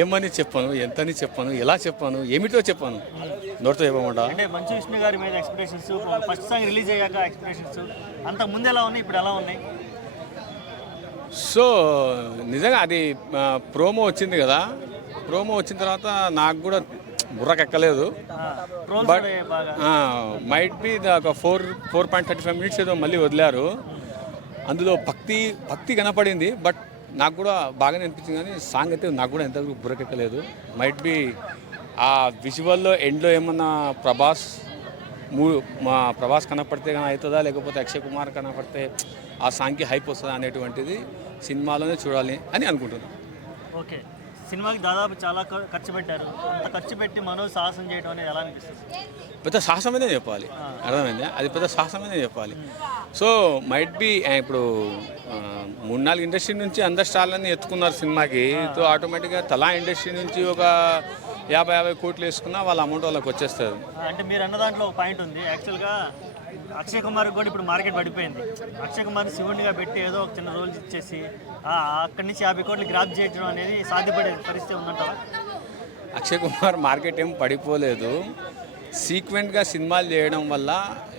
ఏమని చెప్పాను, ఎంతని చెప్పాను, ఎలా చెప్పాను, ఏమిటో చెప్పాను, నోటితో చెప్పమంటా. అంటే మంచు విష్ణు గారి మీద ఎక్స్పెక్టేషన్స్, ఫస్ట్ సాంగ్ రిలీజ్ అయ్యాక ఎక్స్పెక్టేషన్స్, అంత ముందు ఎలా ఉన్నాయి, ఇప్పుడు ఎలా ఉన్నాయి? సో నిజంగా అది ప్రోమో వచ్చింది కదా, ప్రోమో వచ్చిన తర్వాత నాకు కూడా బుర్రకెక్కలేదు. ట్రోల్స్ బట్ బాగా. మైట్ బి ఒక 4.35 minutes ఏదో మళ్ళీ వదిలారు. అందులో భక్తి భక్తి కనపడింది. బట్ నాకు కూడా బాగానే అనిపించింది, కానీ సాంగ్ అయితే నాకు కూడా ఎంత బుర్రకెక్కలేదు. మైట్ బి ఆ విజువల్లో ఎండ్లో ఏమన్నా మా ప్రభాస్ కనపడితే కానీ అవుతుందా, లేకపోతే అక్షయ్ కుమార్ కనపడితే ఆ సాంగ్కి హైప్ వస్తుందా అనేటువంటిది సినిమాలోనే చూడాలి అని అనుకుంటున్నాను. ఓకే, సినిమాకి దాదాపు చాలా ఖర్చు పెట్టారు. అంత ఖర్చు పెట్టి మనోజ్ సాహసం చేయడం అనేది ఎలా అనిపిస్తుంది? పెద్ద సాహసమనే చెప్పాలి, అర్థమైందా? అది పెద్ద సాహసమనే చెప్పాలి. సో మైట్ బి ఇప్పుడు 3-4 ఇండస్ట్రీ నుంచి అందరు స్టార్లని ఎత్తుకున్నారు సినిమాకి. సో ఆటోమేటిక్గా తలా ఇండస్ట్రీ నుంచి ఒక 50 కోట్లు వేసుకున్నా వాళ్ళ అమౌంట్ వాళ్ళకి వచ్చేస్తుంది. అంటే మీరు అన్న దాంట్లో ఒక పాయింట్ ఉంది. యాక్చువల్గా అక్షయ్ కుమార్ కూడా ఇప్పుడు మార్కెట్ పడిపోయింది. అక్షయ్ కుమార్ శివుడిగా పెట్టి ఏదో ఒక చిన్న రోల్ ఇచ్చేసి అక్కడి నుంచి 50 కోట్లు గ్రాప్ చేయడం అనేది సాధ్యపడే పరిస్థితి ఉందంటారా? అక్షయ్ కుమార్ మార్కెట్ ఏం పడిపోలేదు. సీక్వెంట్గా సినిమాలు చేయడం వల్ల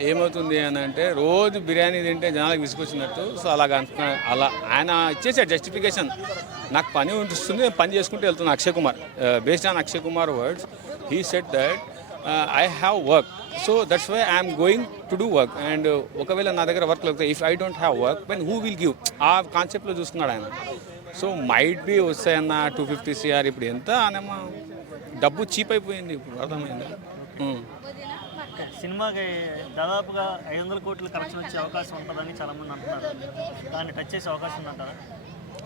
ఏమవుతుంది అని అంటే, రోజు బిర్యానీ తింటే జనాలకు విసుకొచ్చినట్టు. సో అలా ఆయన ఇచ్చేసాడు జస్టిఫికేషన్. నాకు పని ఉంటుంది, నేను పని చేసుకుంటూ వెళ్తున్నాను. Akshay Kumar based on Akshay Kumar words he said that I have work, so that's why I'm going to do work. And ఒకవేళ నా దగ్గర వర్క్ లేకపోతే if I don't have work then who will give, ఆ కాన్సెప్ట్లో చూస్తున్నాడు ఆయన. సో మైట్ బి వస్తాయన్న 250 CR. ఇప్పుడు ఎంత అనేమో డబ్బు చీప్ అయిపోయింది ఇప్పుడు, అర్థమైందా? సినిమాకి దాదాపుగా 500 కోట్ల కలెక్షన్ వచ్చే అవకాశం ఉంటుందని చాలామంది అంటున్నారు. దాన్ని టచ్ చేసే అవకాశం ఉందంటారా?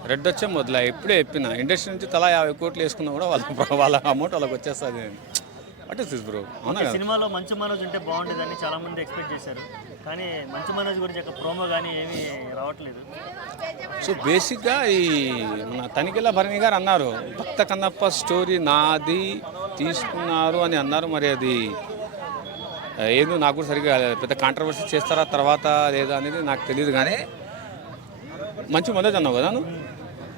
రెడ్ వచ్చే మొదల ఎప్పుడే చెప్పిన, ఇండస్ట్రీ నుంచి తలా 50 కోట్లు వేసుకున్నా కూడా వాళ్ళ అమౌంట్ వాళ్ళకి వచ్చేస్తుంది. What is this bro? అవునా కదా? సినిమాలో మంచు మనోజ్ ఉంటే బాగుండేదని చాలామంది ఎక్స్పెక్ట్ చేశారు. కానీ మంచు మనోజ్ గురించి ఒక ప్రోమో కానీ ఏమీ రావట్లేదు. సో బేసిక్గా ఈ మన తనికెళ్ళ భరణి గారు అన్నారు, భక్త కన్నప్ప స్టోరీ నాది తీసుకున్నారు అని అన్నారు. మరి అది ఏదో నాకు కూడా సరిగ్గా పెద్ద కాంట్రవర్సీ చేస్తారా తర్వాత లేదా అనేది నాకు తెలియదు. కానీ మంచి మనోజ్ అన్నావు కదా నువ్వు?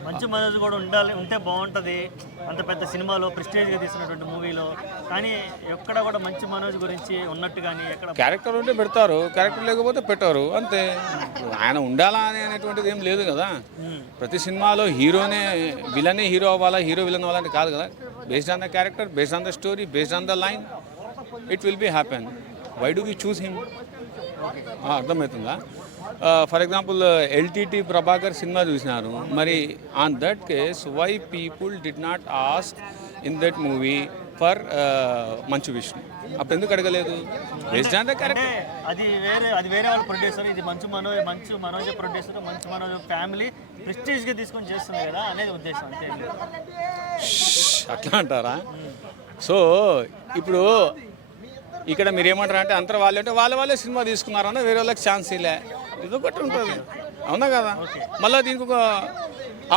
మంచు మనోజ్ కూడా ఉంటే బాగుంటుంది అంత పెద్ద సినిమాలో, ప్రెస్టేజ్గా తీసినటువంటి మూవీలో. కానీ ఎక్కడ కూడా మంచు మనోజ్ గురించి ఉన్నట్టు కానీ ఎక్కడ క్యారెక్టర్ ఉంటే పెడతారు, క్యారెక్టర్ లేకపోతే పెట్టారు, అంతే. ఆయన ఉండాలా అనేటువంటిది ఏం లేదు కదా. ప్రతి సినిమాలో హీరోనే విలనే హీరో అవ్వాలా, హీరో విలన్ అవ్వాలని కాదు కదా. Based on the character, based on the story, based on the line, it will be happen. Why do we choose him? అర్థమవుతుందా? ఫర్ ఎగ్జాంపుల్ LTT ప్రభాకర్ సినిమా చూసినారు. మరి on that case why people did not ask in that movie for Manchu Vishnu? అప్పుడు ఎందుకు అడగలేదు? Based on the character. అది వేరే వాళ్ళ ప్రొడ్యూసర్, ఇది మంచు మనోజ్ ప్రొడ్యూసర్, మంచు మనోజ్ ఫ్యామిలీ ప్రెస్టేజ్గా తీసుకొని చేస్తుంది కదా అనేది ఉద్దేశం, అంతే. అట్లా అంటారా? సో ఇప్పుడు ఇక్కడ మీరు ఏమంటారు అంటే, అంతరం వాళ్ళే అంటే వాళ్ళే సినిమా తీసుకున్నారన్న వేరే వాళ్ళకి ఛాన్స్ ఇలా ఇదొకటి ఉంటుంది, అవునా కదా? మళ్ళీ దీనికి ఒక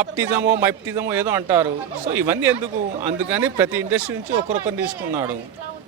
ఆప్టిజమో మైప్టిజమో ఏదో అంటారు. సో ఇవన్నీ ఎందుకు? అందుకని ప్రతి ఇండస్ట్రీ నుంచి ఒకరొకరు తీసుకున్నాడు.